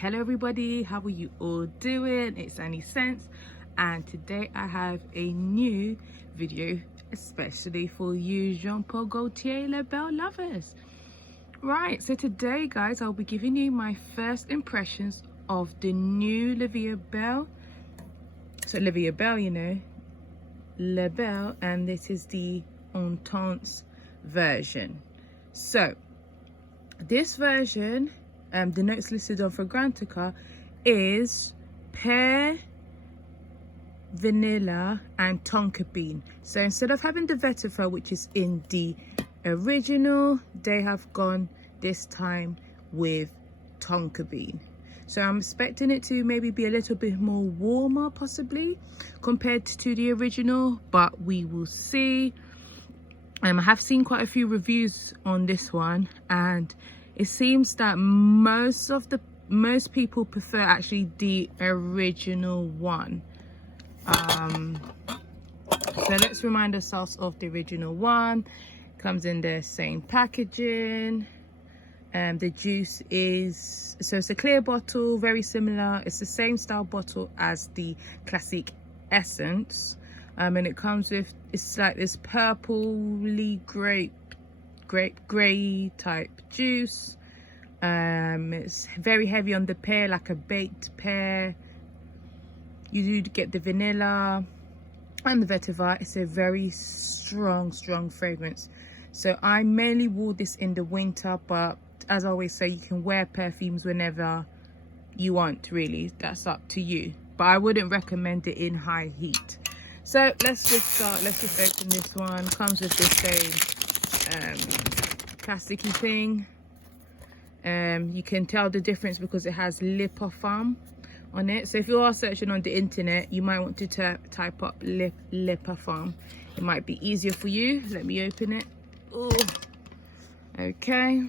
Hello everybody, how are you all doing? It's Annie Sense, and today I have a new video especially for you Jean-Paul Gaultier La Belle lovers. Right, so today guys, I'll be giving you my first impressions of the new Legere Belle. So Legere Belle, you know, La Belle, and this is the Intense version. So this version, the notes listed on Fragrantica is pear, vanilla and tonka bean. So instead of having the vetiver, which is in the original, they have gone this time with tonka bean. So I'm expecting it to maybe be a little bit more warmer possibly compared to the original, but we will see. I have seen quite a few reviews on this one, and it seems that most people prefer actually the original one. So let's remind ourselves of the original one. Comes in the same packaging. The juice is, so it's a clear bottle, very similar. It's the same style bottle as the classic essence. And it comes with, it's like this purpley grape grey type juice. It's very heavy on the pear, like a baked pear. You do get the vanilla and the vetiver. It's a very strong fragrance. So I mainly wore this in the winter, but as I always say, you can wear perfumes whenever you want, really. That's up to you, but I wouldn't recommend it in high heat. So let's just start. Let's just open this one. Comes with the same plasticky thing. You can tell the difference because it has Le Parfum on it. So if you are searching on the internet, you might want to type up Le Parfum. It might be easier for you. Let me open it. Ooh. Okay.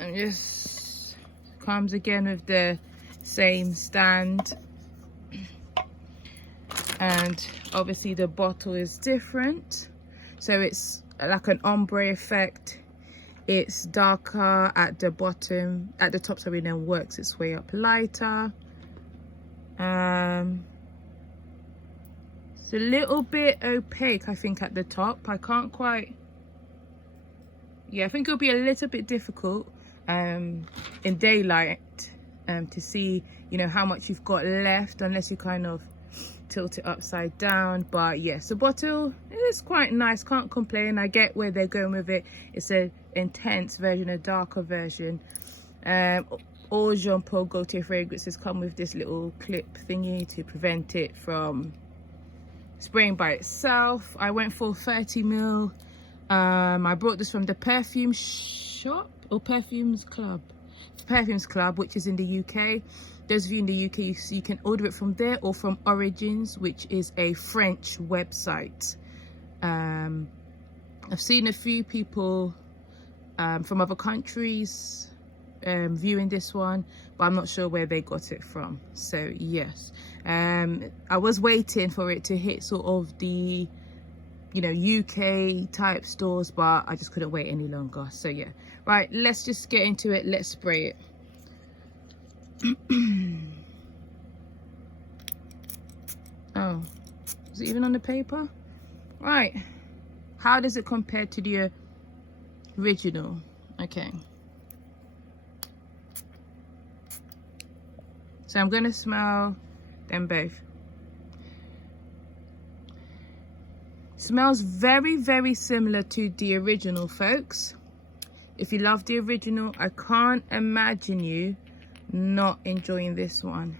And just comes again with the same stand. And obviously the bottle is different, so it's like an ombre effect. It's darker at the bottom, at the top, sorry, then works its way up lighter. It's a little bit opaque, I think, at the top. I can't quite, yeah, I think it'll be a little bit difficult in daylight to see, you know, how much you've got left, unless you kind of tilt it upside down. But yes, the bottle is quite nice, can't complain. I get where they're going with it. It's an intense version, a darker version. All Jean-Paul Gaultier fragrances come with this little clip thingy to prevent it from spraying by itself. I went for 30 ml. I brought this from the perfume shop or Perfumes Club, which is in the UK. Those of you in the UK, you can order it from there or from Origins, which is a French website. I've seen a few people from other countries viewing this one, but I'm not sure where they got it from. So yes, I was waiting for it to hit sort of the, you know, UK type stores, but I just couldn't wait any longer. So yeah, right, let's just get into it. Let's spray it. Oh, is it even on the paper? Right, how does it compare to the original? Okay, so I'm gonna smell them both. Smells very similar to the original, folks. If you love the original, I can't imagine you not enjoying this one.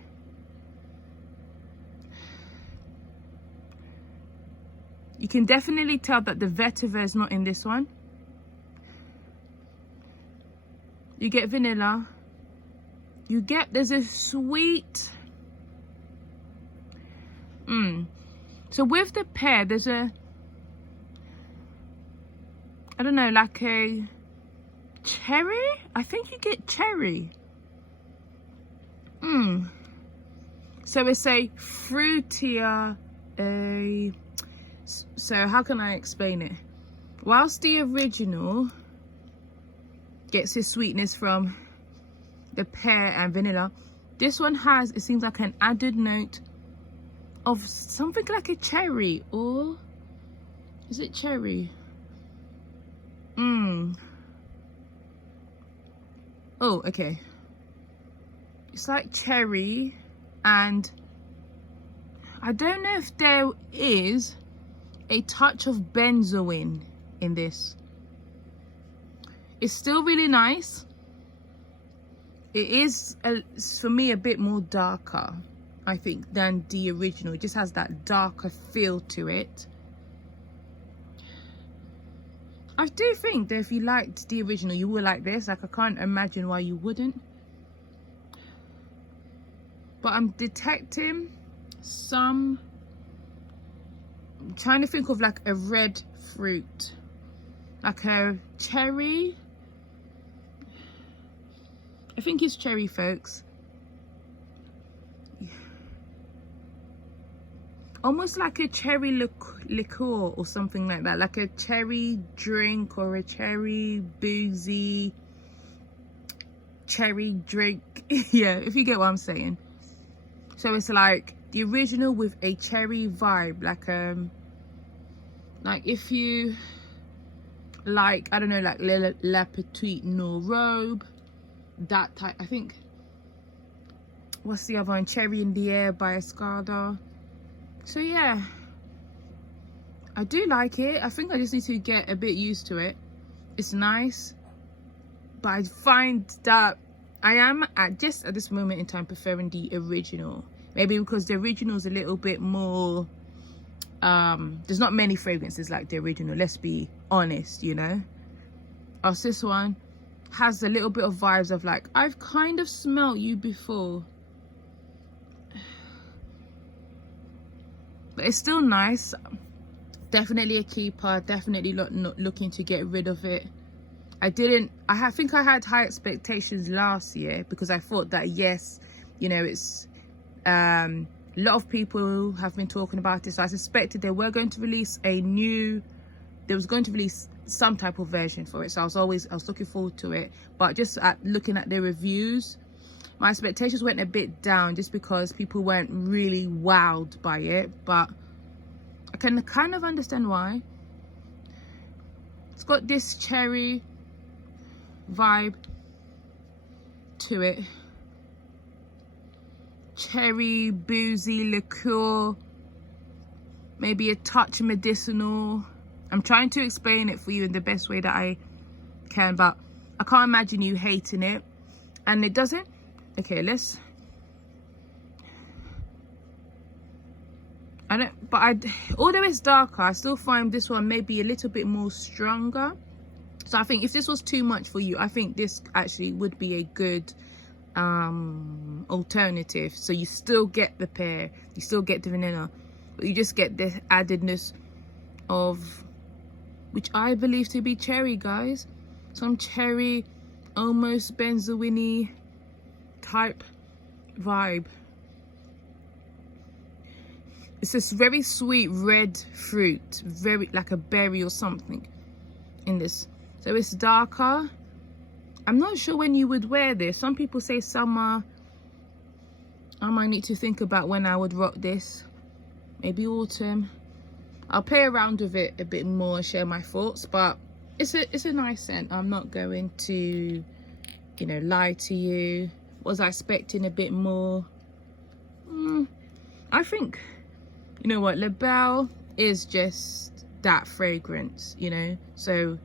You can definitely tell that the vetiver is not in this one. You get vanilla. You get, there's a sweet. So with the pear, there's a, I don't know, like a cherry. I think you get cherry. So it's a fruitier, so how can I explain it? Whilst the original gets its sweetness from the pear and vanilla. This one has, it seems like an added note of something like a cherry, or is it cherry? Oh, okay. It's like cherry, and I don't know if there is a touch of benzoin in this. It's still really nice. It is, for me, a bit more darker, I think, than the original. It just has that darker feel to it. I do think that if you liked the original, you will like this. Like, I can't imagine why you wouldn't. But I'm detecting some, I'm trying to think of like a red fruit, like a cherry. I think it's cherry, folks. Almost like a cherry liqueur or something like that, like a cherry drink or a cherry boozy cherry drink. Yeah, if you get what I'm saying. So it's like the original with a cherry vibe, like if you like, I don't know, like La Petite Noir Robe, that type. I think, what's the other one? Cherry in the Air by Escada. So yeah, I do like it. I think I just need to get a bit used to it. It's nice, but I find that I am at this moment in time preferring the original. Maybe because the original is a little bit more, there's not many fragrances like the original, let's be honest, you know. Whilst this one has a little bit of vibes of like, I've kind of smelt you before. But it's still nice. Definitely a keeper. Definitely not looking to get rid of it. I think I had high expectations last year because I thought that, yes, you know, it's a lot of people have been talking about it, so I suspected they were going to release some type of version for it. So I was looking forward to it. But just looking at the reviews, my expectations went a bit down just because people weren't really wowed by it. But I can kind of understand why. It's got this cherry vibe to it. Cherry, boozy, liqueur, maybe a touch medicinal. I'm trying to explain it for you in the best way that I can, but I can't imagine you hating it. And it doesn't. Okay, although it's darker, I still find this one maybe a little bit more stronger. So I think if this was too much for you, I think this actually would be a good alternative. So you still get the pear, you still get the vanilla, but you just get the addedness of, which I believe to be cherry, guys. Some cherry, almost benzoin-y type vibe. It's this very sweet red fruit, very like a berry or something in this. So it's darker. I'm not sure when you would wear this. Some people say summer. I might need to think about when I would rock this. Maybe autumn. I'll play around with it a bit more and share my thoughts, but it's a nice scent. I'm not going to, you know, lie to you. Was I expecting a bit more? I think, you know what, La Belle is just that fragrance, you know. So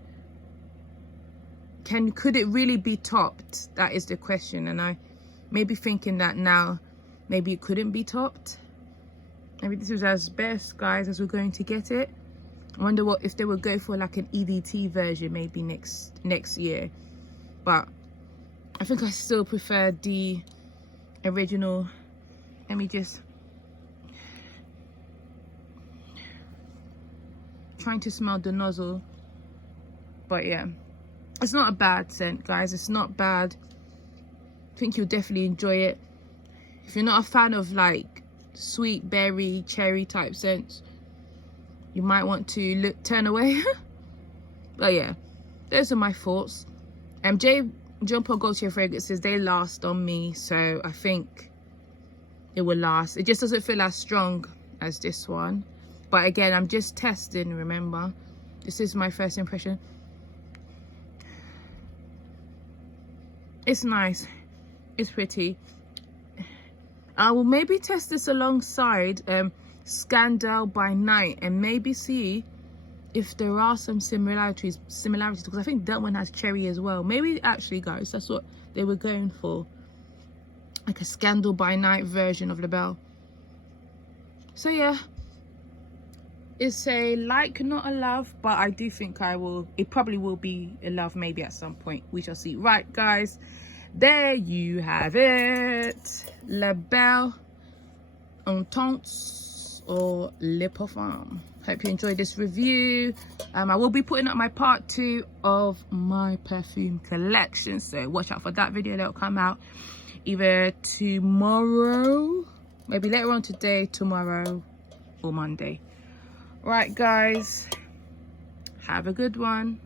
could it really be topped? That is the question. And I may be thinking that now maybe it couldn't be topped. Maybe this is as best, guys, as we're going to get it. I wonder what if they would go for like an EDT version maybe next year. But I think I still prefer the original. Let me just trying to smell the nozzle. But yeah, it's not a bad scent, guys. It's not bad. I think you'll definitely enjoy it. If you're not a fan of like sweet berry, cherry type scents, you might want to turn away. But yeah, those are my thoughts. Jay Jean Paul Gaultier fragrances, they last on me, so I think it will last. It just doesn't feel as strong as this one, but again, I'm just testing. Remember, this is my first impression. It's nice, it's pretty. I will maybe test this alongside Scandal by Night and maybe see if there are some similarities, because I think that one has cherry as well. Maybe actually, guys, that's what they were going for, like a Scandal by Night version of La Belle. So yeah, it's a like, not a love, but I do think it probably will be a love maybe at some point. We shall see. Right, guys, there you have it. La Belle Intense or Le Parfum. Hope you enjoyed this review. I will be putting up my part 2 of my perfume collection, so watch out for that video. That'll come out either tomorrow, maybe later on today, tomorrow, or Monday. Right, guys, have a good one.